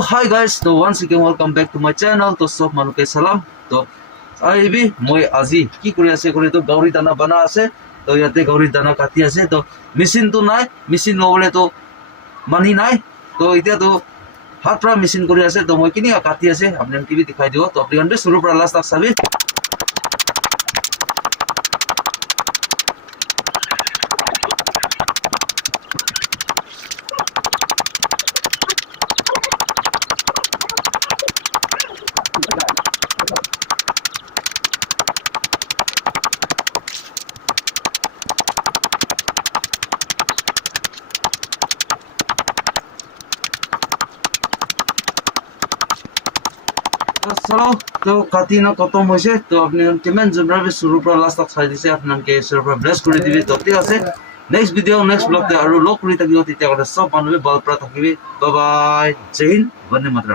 hi guys, so once again welcome back to my channel. To sob manuke salam. To aibi moi aji ki kori ase kore to gauri dana bana ase. To yate gauri dana kati ase. To machine to nai, machine nobole to mani nai. To itia to हाथ pra machine kori ase. To moi kini kati ase. Apne TV dikhai dibo. To apne ande shuru pra last tak sabi. चलो तो काटी ना खत्म होइसे तो आपने किमान जबरा बे शुरू পৰা লাষ্ট তক চাই দিছে আপোনাকে শুৰু পৰা ব্লেস কৰি দিবি তো ঠিক আছে নেক্সট ভিডিও নেক্সট ব্লগ তে আৰু লগ কৰি থাকিব তেতিয়া কথা সব মানুহে ভাল পৰা থাকিবি বাই বাই জয় হিন্দ বন্দে মাতৰম